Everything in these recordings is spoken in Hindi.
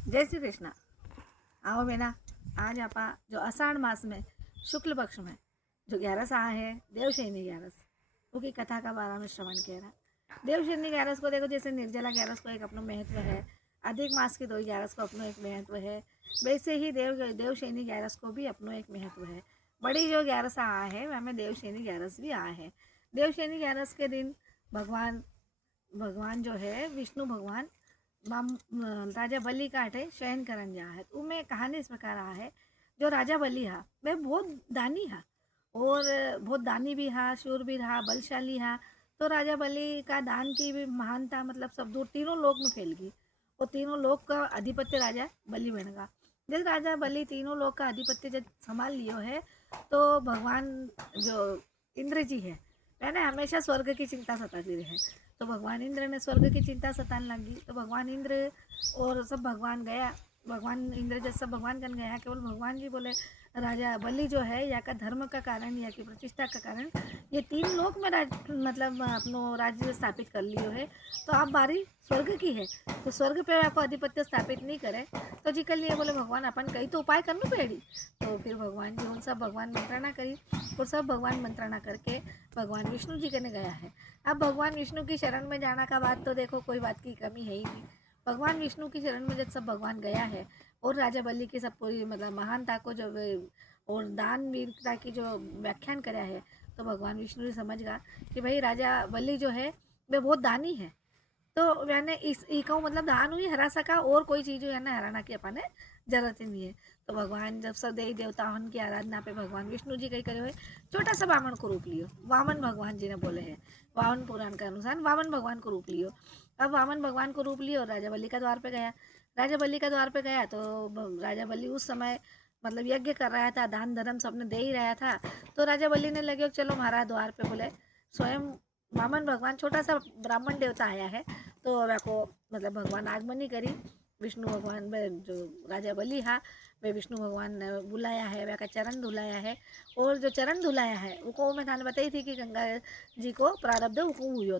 जय श्री कृष्णा। आओ बेना, आज आपा जो आषाढ़ मास में शुक्ल पक्ष में जो 11 है देवशयनी 11 वो की कथा का बारे में श्रवण किया रहा। देवशयनी 11 को देखो, जैसे निर्जला 11 को एक अपना महत्व है, अधिक मास की 2 11 को अपना एक महत्व है, वैसे ही देवशयनी 11 को भी अपना एक महत्व है। बड़ी जो 11 आ है वह देवशयनी 11 भी आ है। देवशयनी 11 के दिन भगवान भगवान जो है विष्णु भगवान राजा बलि काटे शयन करन जा है। तो में कहानी इस प्रकार आ है, जो राजा बलि हा वह बहुत दानी हा और बहुत दानी भी हा, शूर भी रहा, बलशाली हा। तो राजा बलि का दान की भी महानता मतलब सब दूर तीनों लोक में फैल गई और तीनों लोक का अधिपत्य राजा बलि बन गया। जब राजा बलि तीनों लोक का अधिपत्य जब संभाल लियो है तो भगवान जो इंद्र जी है मैंने हमेशा स्वर्ग की चिंता सताती रहे। तो भगवान इंद्र ने स्वर्ग की चिंता सताने लगी। तो भगवान इंद्र और सब भगवान गया, भगवान इंद्र जब सब भगवान कन गया, केवल भगवान जी बोले राजा बलि जो है या का धर्म का कारण या की प्रतिष्ठा का कारण ये 3 लोक में मतलब अपनो राज्य स्थापित कर लियो है। तो आप बारी स्वर्ग की है, तो स्वर्ग पे आपको अधिपत्य स्थापित नहीं करे तो जी के लिए बोले भगवान अपन कहीं तो उपाय करनी पड़ेगी। तो फिर भगवान जी उन सब भगवान मंत्रणा करी और सब भगवान मंत्रणा करके भगवान विष्णु जी करने गया है। अब भगवान विष्णु की शरण में जाना का बात तो देखो कोई बात की कमी है ही नहीं। भगवान विष्णु की शरण में जब सब भगवान गया है और राजा बलि की सब पूरी मतलब महानता को जो और दान वीरता की जो व्याख्यान कराया है, तो भगवान विष्णु जी समझ गया कि भाई राजा बलि जो है वे बहुत दानी है। तो मैंने इस इको मतलब दान हुई हरा सका और कोई चीज़ है ना हराना की अपने जरूरत ही नहीं है। तो भगवान जब सब देवी देवताओं की आराधना पे भगवान विष्णु जी कहीं करे हुए छोटा सा वामन को रूप लियो। वामन भगवान जी ने बोले हैं, वामन पुराण के अनुसार वामन भगवान को रूप लियो। अब वामन भगवान को रूप लियो, राजा बलि का द्वार पे गया। राजा बलि का द्वार पे गया तो राजा बलि उस समय मतलब यज्ञ कर रहा था, दान धर्म सबने दे ही रहा था। तो राजा बलि ने लगे चलो हमारा द्वार पे बोले स्वयं वामन भगवान छोटा सा ब्राह्मण देवता आया है। तो वह को मतलब भगवान आगमनी करी। विष्णु भगवान में जो राजा बलि हा वे विष्णु भगवान ने बुलाया है, वह का चरण धुलाया है। और जो चरण धुलाया है वो मैं थाने बताई थी कि गंगा जी को प्रारब्ध हुई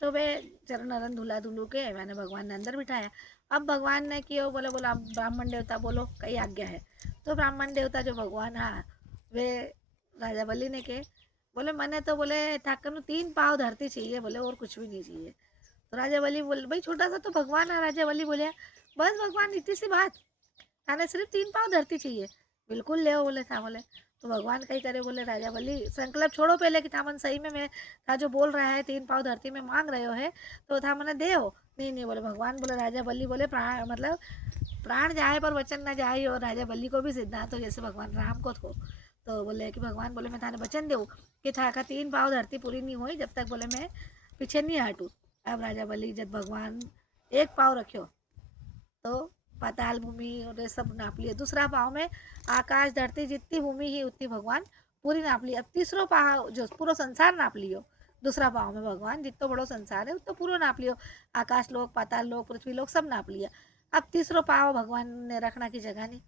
तो वे चरण अरण धुला धुलू के मैंने भगवान ने अंदर बिठाया। अब भगवान ने किया बोले बोला ब्राह्मण देवता बोलो कई आज्ञा है। तो ब्राह्मण देवता जो भगवान हा वे राजा बलि ने के बोले मैंने तो बोले ठाकर 3 पाँव धरती चाहिए, बोले और कुछ भी नहीं चाहिए। तो राजा बलि बोले भाई छोटा सा तो भगवान है। राजा बलि बोले बस भगवान इतनी सी बात, थाने सिर्फ 3 पाँव धरती चाहिए, बिल्कुल ले बोले था बोले। तो भगवान कहीं करे बोले राजा बलि संकल्प छोड़ो पहले कि थामन सही में मैं था जो बोल रहा है 3 पाँव धरती में मांग रहे हो है तो था मैंने दे हो। नहीं नहीं बोले भगवान बोले राजा बलि बोले प्राण मतलब प्राण जाए पर वचन ना जाए। और राजा बलि को भी सिद्धांत तो जैसे भगवान राम को थो। तो बोले कि भगवान बोले मैं थाने वचन दे कि था का 3 पाँव धरती पूरी नहीं हुई जब तक बोले मैं पीछे नहीं हटूँ। अब राजा बलि जब भगवान 1 पाँव रखो तो पाताल भूमि और ये सब नाप लिए। दूसरा पाँव में आकाश धरती जितनी भूमि ही उतनी भगवान पूरी नाप ली। अब तीसरो पाँव जो पूरा संसार नाप लियो। दूसरा पाँव में भगवान जितना बड़ो संसार है उतना पूरा नाप लियो। आकाश लोक पाताल लोक पृथ्वी लोक सब नाप लिया। अब तीसरो पाँव भगवान ने रखना की जगह नहीं,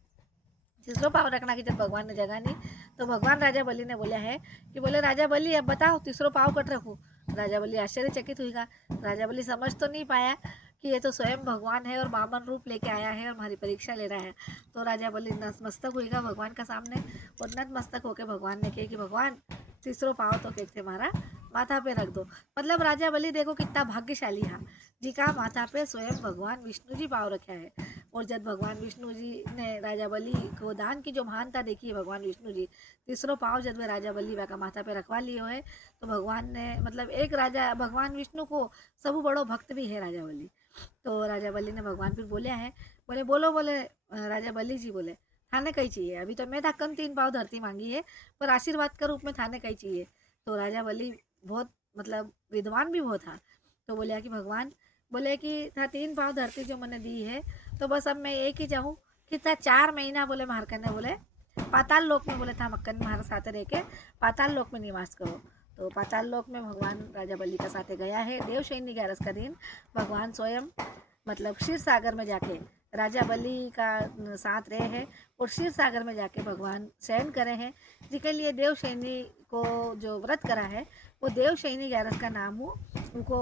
तीसरो पाँव रखना की जब भगवान ने जगह नहीं तो भगवान राजा बलि ने बोला है कि बोले राजा बलि अब बताओ तीसरो पाँव कट रखूँ। राजा बलि आश्चर्यचकित हुईगा। राजा बलि समझ तो नहीं पाया कि ये तो स्वयं भगवान है और वामन रूप लेके आया है और हमारी परीक्षा ले रहा है। तो राजा बलि नतमस्तक हुईगा भगवान का सामने और नतमस्तक होकर भगवान ने कहा कि भगवान तीसरो पाँव तो कहते हमारा माथा पे रख दो। मतलब राजा बलि देखो कितना भाग्यशाली है जी का माथा पे स्वयं भगवान विष्णु जी पाँव रखा है। और जब भगवान विष्णु जी ने राजा बलि को दान की जो महानता देखी है भगवान विष्णु जी तीसरो पाँव जब राजा बलि का माथा पे रखवा लिए है तो भगवान ने मतलब एक राजा भगवान विष्णु को सब बड़ो भक्त भी है राजा बलि। तो राजा बलि ने भगवान फिर बोले हैं बोले बोलो बोले राजा बलि जी बोले थाने कहीं चाहिए। अभी तो मैं था 3 पाँव धरती मांगी है पर आशीर्वाद के रूप में थाने कहीं चाहिए। तो राजा बलि बहुत मतलब विद्वान भी बहुत था। तो बोले कि भगवान बोले कि था 3 पाँव धरती जो मैंने दी है तो बस अब मैं एक ही चाहूँ कि था 4 महीना बोले मारकन ने बोले पाताल लोक में बोले था मक्कन मार साथ रह के पाताल लोक में निवास करो। तो पाताल लोक में भगवान राजा बलि का साथ गया है। देवशयनी 11 का दिन भगवान स्वयं मतलब क्षीर सागर में जाके राजा बलि का साथ रहे हैं और क्षीर सागर में जाके भगवान शयन करे हैं जिसके लिए देवशयनी को जो व्रत करा है वो देवशयनी 11 का नाम हो उनको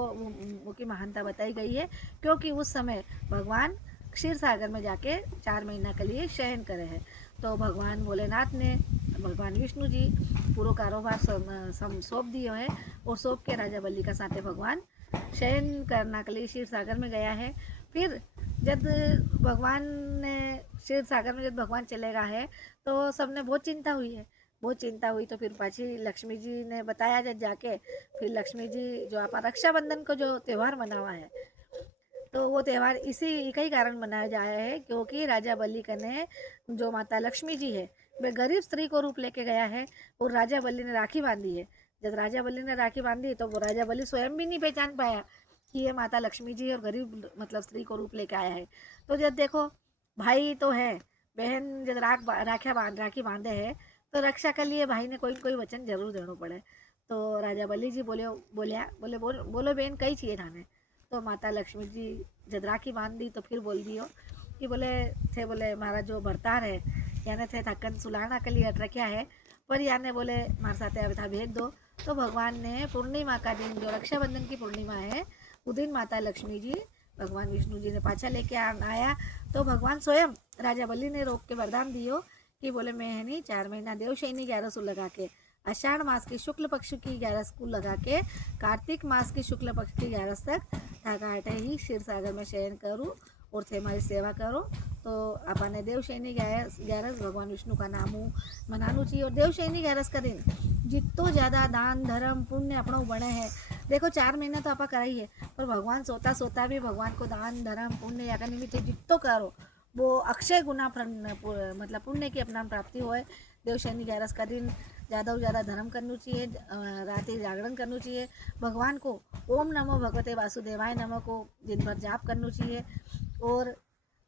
वो की महानता बताई गई है। क्योंकि उस समय भगवान क्षीर सागर में जाके 4 महीना के लिए शयन करे है। तो भगवान भोलेनाथ ने भगवान विष्णु जी पूरा कारोबार सौंप दियो है और सौंप के राजा बलि का साथे भगवान शयन करना के लिए क्षीर सागर में गया है। फिर जब भगवान ने क्षीर सागर में जब भगवान चलेगा है तो सबने बहुत चिंता हुई है, बहुत चिंता हुई। तो फिर पाची लक्ष्मी जी ने बताया जब जाके, फिर लक्ष्मी जी जो आप रक्षाबंधन को जो त्यौहार मनावा है, तो वो त्यौहार इसी का ही कारण मनाया जाया है क्योंकि राजा बलि ने जो माता लक्ष्मी जी है वे गरीब स्त्री को रूप लेके गया है और राजा बलि ने राखी बांधी है। जब राजा बलि ने राखी बांधी तो वो राजा बलि स्वयं भी नहीं पहचान पाया कि ये माता लक्ष्मी जी और गरीब मतलब स्त्री को रूप लेके आया है। तो जब देखो भाई तो है, बहन जब राखी बांधे है तो रक्षा के लिए भाई ने कोई कोई वचन जरूर देना पड़े। तो राजा बलि जी बोलो बहन कही चाहिए थाने। तो माता लक्ष्मी जी जब राखी बांध दी तो फिर बोल दियो कि बोले मारा जो भरतार है याने थे थकन सुलाना के लिए अट रखा है, पर याने बोले मारे साथ अब था भेज दो। तो भगवान ने पूर्णिमा का दिन जो रक्षाबंधन की पूर्णिमा है उस दिन माता लक्ष्मी जी भगवान विष्णु जी ने पाछा लेके आया। तो भगवान स्वयं राजा बलि ने रोक के वरदान दियो कि बोले मैं है नहीं 4 महीना देवशयनी 11 लगा के आषाढ़ मास की शुक्ल पक्ष की 11 को लगा के कार्तिक मास की शुक्ल पक्ष की 11 तक ठाका हटे ही क्षीर सागर में शयन करूँ और थे हमारी सेवा करो। तो अपने देवशयनी 11 भगवान विष्णु का नाम मनाना चाहिए। और देवशयनी 11 का दिन जितो ज़्यादा दान धर्म पुण्य अपना बने है। देखो 4 महीना तो आप कराई है, पर भगवान सोता सोता भी भगवान को दान धर्म पुण्य या निमित्त जितो करो वो अक्षय गुना मतलब पुण्य की अपना प्राप्ति होए। देवशयनी 11 का दिन ज़्यादा से ज़्यादा धर्म करना चाहिए, रात जागरण करना चाहिए, भगवान को ओम नमो भगवते वासुदेवाय नमो को दिन भर जाप करना चाहिए और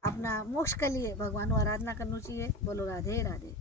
अपना मोक्ष के लिए भगवान को आराधना करना चाहिए। बोलो राधे राधे।